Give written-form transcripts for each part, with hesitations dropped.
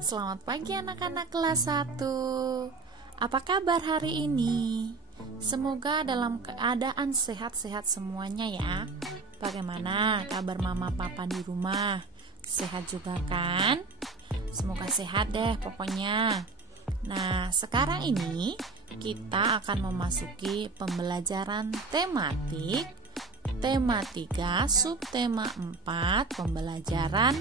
Selamat pagi anak-anak kelas 1. Apa kabar hari ini? Semoga dalam keadaan sehat-sehat semuanya ya. Bagaimana kabar mama papa di rumah? Sehat juga kan? Semoga sehat deh pokoknya. Nah, sekarang ini kita akan memasuki pembelajaran tematik tema 3, subtema 4, pembelajaran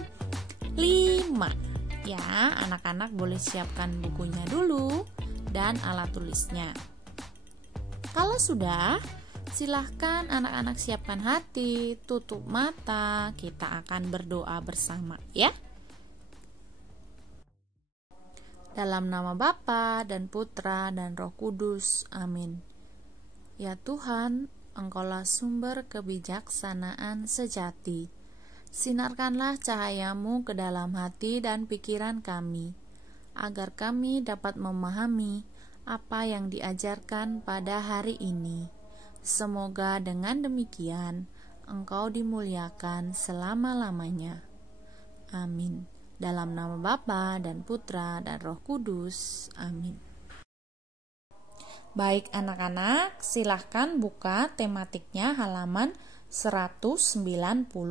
5. Ya, anak-anak boleh siapkan bukunya dulu dan alat tulisnya. Kalau sudah, silahkan anak-anak siapkan hati, tutup mata, kita akan berdoa bersama ya. Dalam nama Bapa dan Putra dan Roh Kudus, amin. Ya Tuhan, Engkaulah sumber kebijaksanaan sejati. Sinarkanlah cahayamu ke dalam hati dan pikiran kami, agar kami dapat memahami apa yang diajarkan pada hari ini. Semoga dengan demikian Engkau dimuliakan selama-lamanya. Amin. Dalam nama Bapa dan Putra dan Roh Kudus. Amin. Baik anak-anak, silahkan buka tematiknya halaman 198.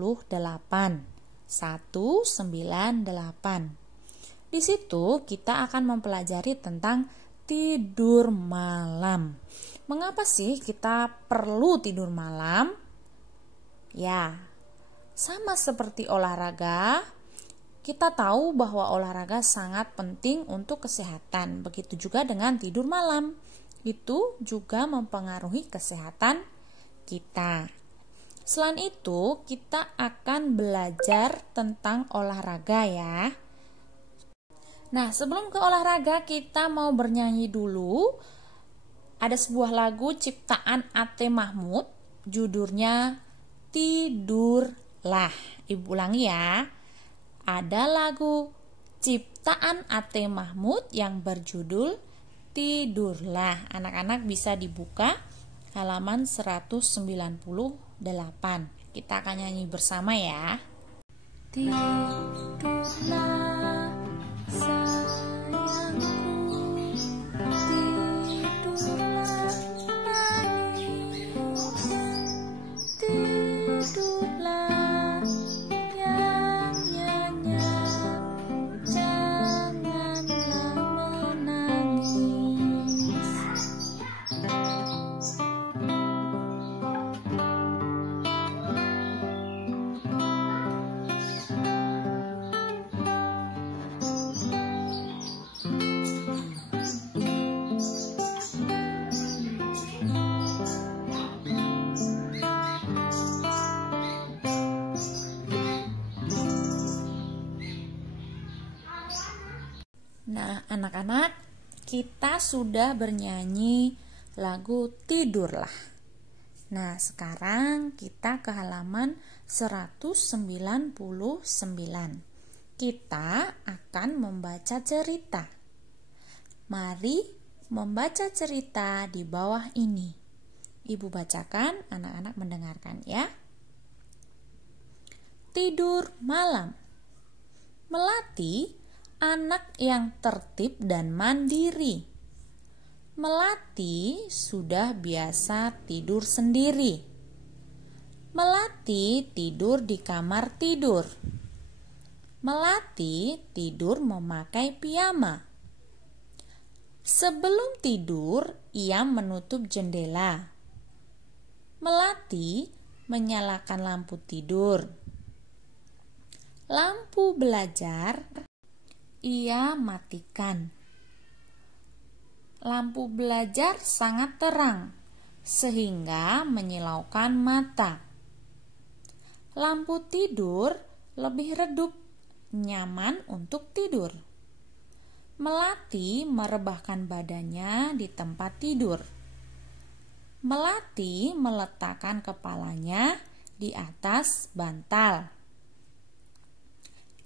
Di situ kita akan mempelajari tentang tidur malam. Mengapa sih kita perlu tidur malam? Ya, sama seperti olahraga, kita tahu bahwa olahraga sangat penting untuk kesehatan. Begitu juga dengan tidur malam. Itu juga mempengaruhi kesehatan kita. Selain itu, kita akan belajar tentang olahraga ya. Nah, sebelum ke olahraga, kita mau bernyanyi dulu. Ada sebuah lagu ciptaan A.T. Mahmud, judulnya Tidurlah. Ibu ulangi ya. Ada lagu ciptaan A.T. Mahmud yang berjudul Tidurlah. Anak-anak bisa dibuka halaman 198. Kita akan nyanyi bersama ya. Tidurlah sayangku, tidurlah manis, tidurlah yang nyenyak, janganlah menangis. Nah, anak-anak, kita sudah bernyanyi lagu Tidurlah. Nah, sekarang kita ke halaman 199. Kita akan membaca cerita. Mari membaca cerita di bawah ini. Ibu bacakan, anak-anak mendengarkan ya. Tidur malam. Melati anak yang tertib dan mandiri. Melati sudah biasa tidur sendiri. Melati tidur di kamar tidur. Melati tidur memakai piyama. Sebelum tidur, ia menutup jendela. Melati menyalakan lampu tidur. Lampu belajar ia matikan. Lampu belajar sangat terang, sehingga menyilaukan mata. Lampu tidur lebih redup, nyaman untuk tidur. Melati merebahkan badannya di tempat tidur. Melati meletakkan kepalanya di atas bantal.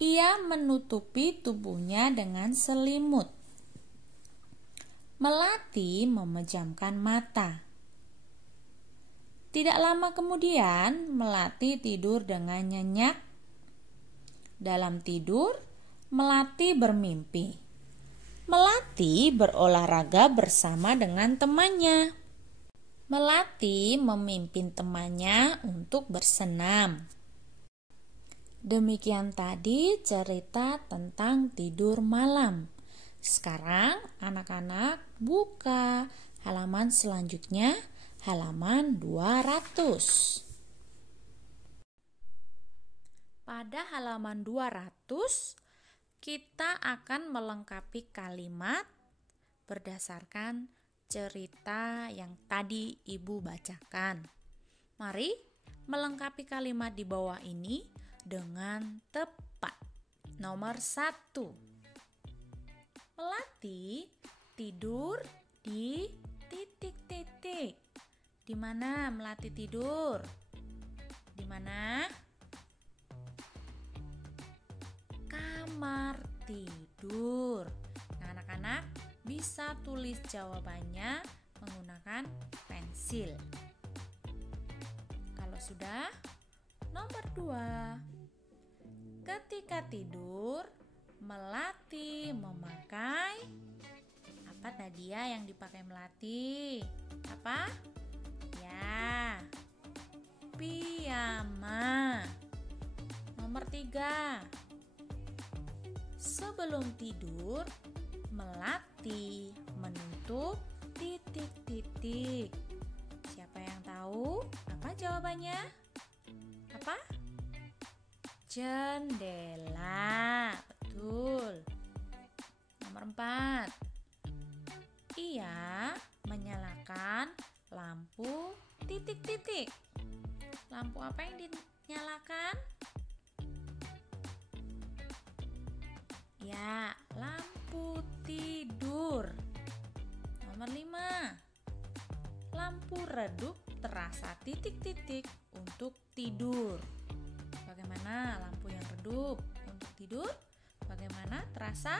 Ia menutupi tubuhnya dengan selimut. Melati memejamkan mata. Tidak lama kemudian, Melati tidur dengan nyenyak. Dalam tidur, Melati bermimpi. Melati berolahraga bersama dengan temannya. Melati memimpin temannya untuk bersenam. Demikian tadi cerita tentang tidur malam. Sekarang anak-anak buka halaman selanjutnya, halaman 200. Pada halaman 200, kita akan melengkapi kalimat berdasarkan cerita yang tadi Ibu bacakan. Mari melengkapi kalimat di bawah ini dengan tepat. Nomor 1. Melati tidur di titik-titik. Di mana Melati tidur? Di mana? Kamar tidur. Nah, anak-anak bisa tulis jawabannya menggunakan pensil. Kalau sudah, nomor 2. Ketika tidur, Melati memakai apa tadi ya yang dipakai Melati? Apa? Ya, piyama. Nomor 3. Sebelum tidur, Melati menutup titik-titik. Siapa yang tahu? Apa jawabannya? Apa? Jendela. Betul. Nomor 4. Ia menyalakan lampu titik-titik. Lampu apa yang dinyalakan? Ya, lampu tidur. Nomor 5. Lampu redup terasa titik-titik untuk tidur. Bagaimana lampu yang redup untuk tidur? Bagaimana terasa?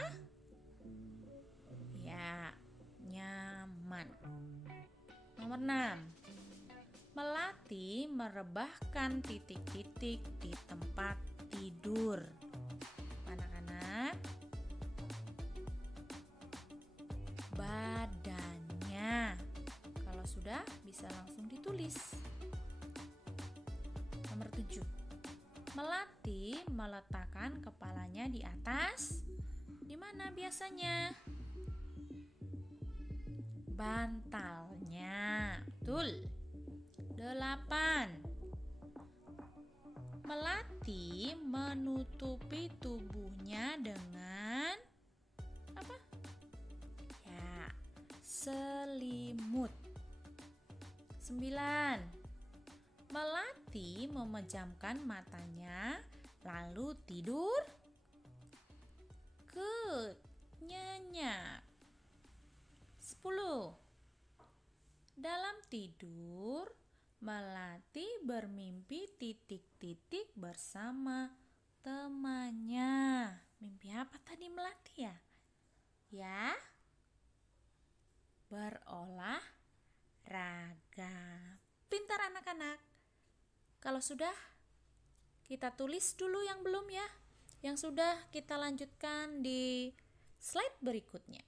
Ya, nyaman. Nomor 6. Melati merebahkan titik-titik di tempat tidur. Anak-anak, badannya. Kalau sudah, bisa langsung ditulis. Nomor 7. Melati meletakkan kepalanya di atas. Di mana biasanya? Bantalnya. Betul. 8. Melati menutupi tubuhnya dengan apa? Ya, selimut. 9. Melati memejamkan matanya lalu tidur nyenyak. 10. Dalam tidur, Melati bermimpi titik-titik bersama temannya. Mimpi apa tadi Melati ya? Ya, berolahraga. Pintar anak-anak. Kalau sudah, kita tulis dulu yang belum ya. Yang sudah kita lanjutkan di slide berikutnya.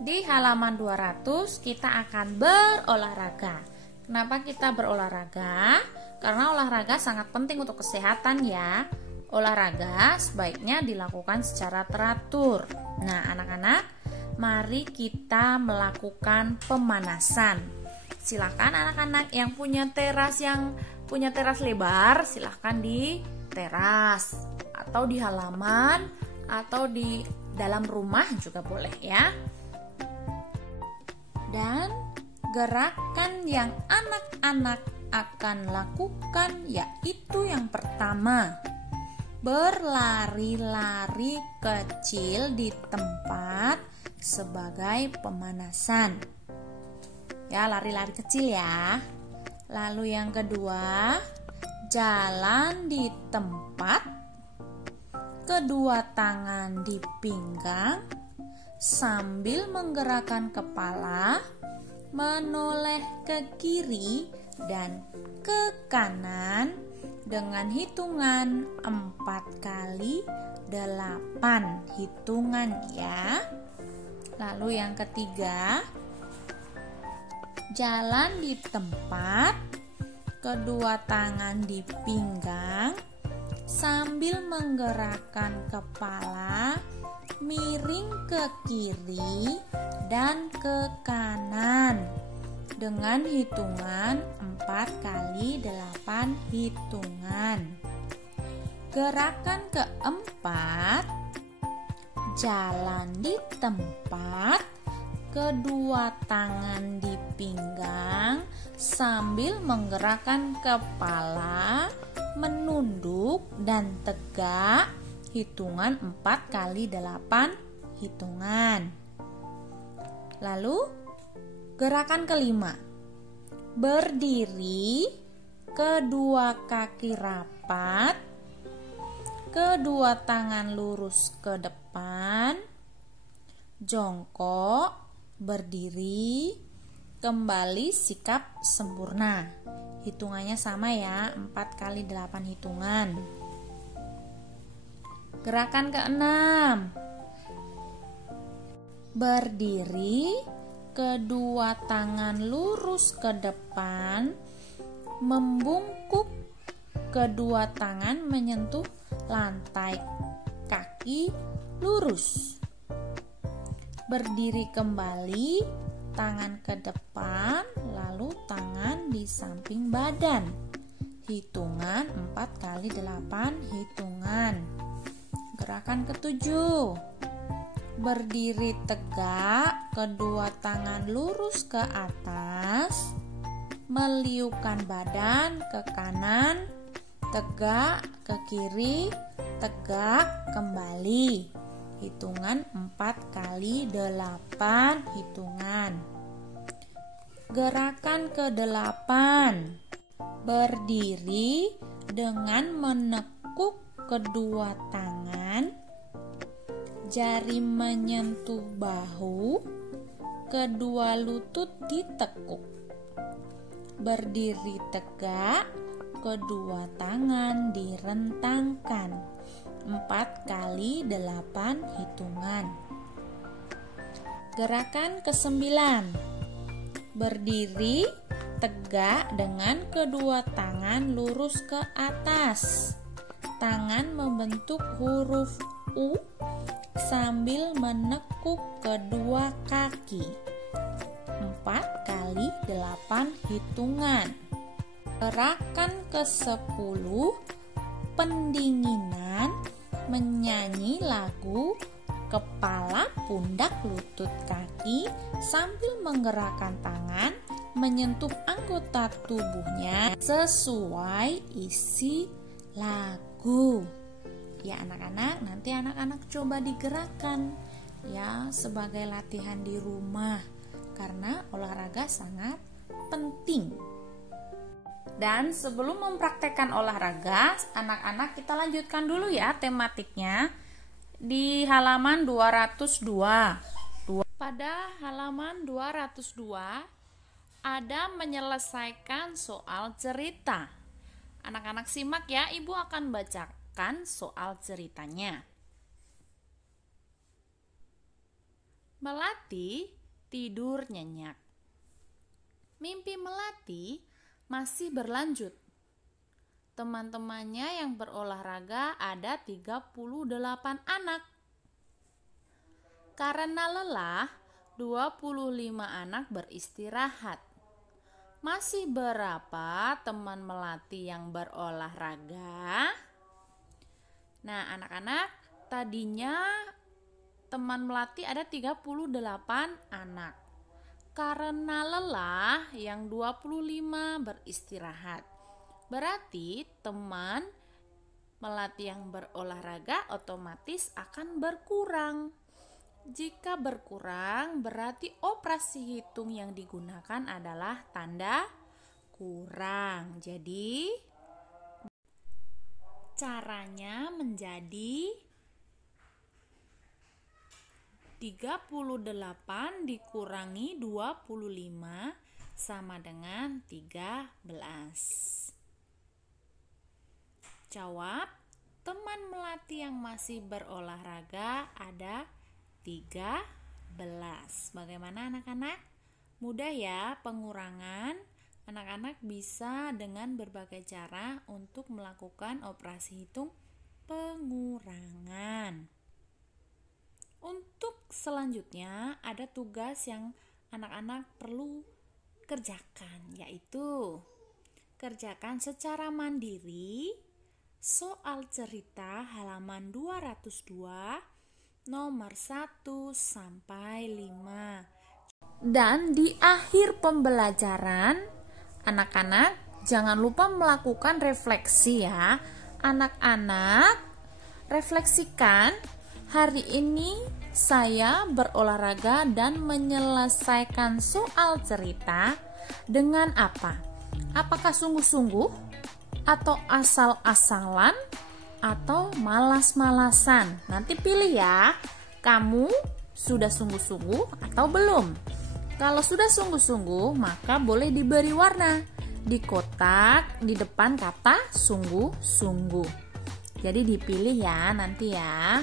Di halaman 200 kita akan berolahraga. Kenapa kita berolahraga? Karena olahraga sangat penting untuk kesehatan ya. Olahraga sebaiknya dilakukan secara teratur. Nah, anak-anak, mari kita melakukan pemanasan. Silakan anak-anak yang punya teras lebar, silakan di teras atau di halaman atau di dalam rumah juga boleh ya. Dan gerakan yang anak-anak akan lakukan yaitu yang pertama, berlari-lari kecil di tempat sebagai pemanasan. Ya, lari-lari kecil ya. Lalu yang kedua, jalan di tempat, kedua tangan di pinggang, sambil menggerakkan kepala, menoleh ke kiri dan ke kanan dengan hitungan 4 kali 8 hitungan ya. Lalu yang ketiga, jalan di tempat, kedua tangan di pinggang, sambil menggerakkan kepala, miring ke kiri dan ke kanan dengan hitungan 4 kali 8 hitungan. Gerakan keempat, jalan di tempat, kedua tangan di pinggang, sambil menggerakkan kepala, menunduk dan tegak, hitungan 4 kali 8 hitungan. Lalu gerakan kelima, berdiri, kedua kaki rapat, kedua tangan lurus ke depan, jongkok, berdiri, kembali sikap sempurna. Hitungannya sama ya, 4 kali 8 hitungan. Gerakan keenam, berdiri, kedua tangan lurus ke depan, membungkuk, kedua tangan menyentuh lantai, kaki lurus. Berdiri kembali, tangan ke depan, lalu tangan di samping badan. Hitungan 4 kali 8 hitungan. Gerakan ketujuh, berdiri tegak, kedua tangan lurus ke atas, meliukkan badan ke kanan, tegak ke kiri, tegak kembali. Hitungan 4 kali 8 hitungan. Gerakan ke-8, berdiri dengan menekuk kedua tangan, jari menyentuh bahu, kedua lutut ditekuk. Berdiri tegak, kedua tangan direntangkan, 4 kali 8 hitungan. Gerakan ke-9, berdiri tegak dengan kedua tangan lurus ke atas, tangan membentuk huruf U sambil menekuk kedua kaki, 4 kali 8 hitungan. Gerakan ke-10, pendinginan, menyanyi lagu kepala, pundak, lutut, kaki sambil menggerakkan tangan menyentuh anggota tubuhnya sesuai isi lagu. Ya anak-anak, nanti anak-anak coba digerakkan ya sebagai latihan di rumah karena olahraga sangat penting. Dan sebelum mempraktekkan olahraga, anak-anak kita lanjutkan dulu ya tematiknya di halaman 202. Pada halaman 202 ada menyelesaikan soal cerita. Anak-anak simak ya, Ibu akan bacakan soal ceritanya. Melati tidur nyenyak. Mimpi Melati masih berlanjut. Teman-temannya yang berolahraga ada 38 anak. Karena lelah, 25 anak beristirahat. Masih berapa teman Melati yang berolahraga? Nah, anak-anak, tadinya teman Melati ada 38 anak. Karena lelah, yang 25 beristirahat. Berarti teman Melati yang berolahraga otomatis akan berkurang. Jika berkurang, berarti operasi hitung yang digunakan adalah tanda kurang. Jadi, caranya menjadi 38 dikurangi 25 sama dengan 13. Jawab, teman melati yang masih berolahraga ada 13. Bagaimana anak-anak? Mudah ya pengurangan. Anak-anak bisa dengan berbagai cara untuk melakukan operasi hitung pengurangan. Untuk selanjutnya ada tugas yang anak-anak perlu kerjakan, yaitu kerjakan secara mandiri soal cerita halaman 202 nomor 1 sampai 5. Dan di akhir pembelajaran, anak-anak jangan lupa melakukan refleksi ya. Anak-anak refleksikan, hari ini saya berolahraga dan menyelesaikan soal cerita dengan apa? Apakah sungguh-sungguh atau asal-asalan atau malas-malasan? Nanti pilih ya, kamu sudah sungguh-sungguh atau belum? Kalau sudah sungguh-sungguh, maka boleh diberi warna di kotak di depan kata sungguh-sungguh. Jadi dipilih ya nanti ya.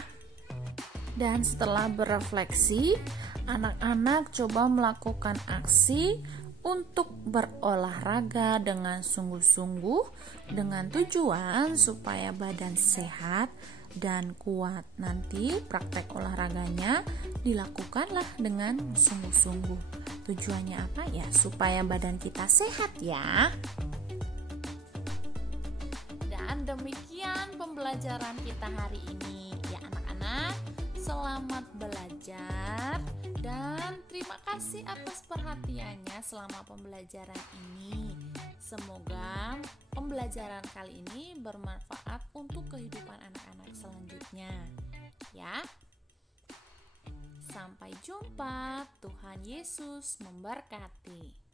Dan setelah berefleksi, anak-anak coba melakukan aksi untuk berolahraga dengan sungguh-sungguh dengan tujuan supaya badan sehat dan kuat. Nanti praktek olahraganya dilakukanlah dengan sungguh-sungguh. Tujuannya apa ya? Supaya badan kita sehat ya. Dan demikian pembelajaran kita hari ini ya anak-anak. Selamat belajar dan terima kasih atas perhatiannya selama pembelajaran ini. Semoga pembelajaran kali ini bermanfaat untuk kehidupan anak-anak selanjutnya. Ya. Sampai jumpa. Tuhan Yesus memberkati.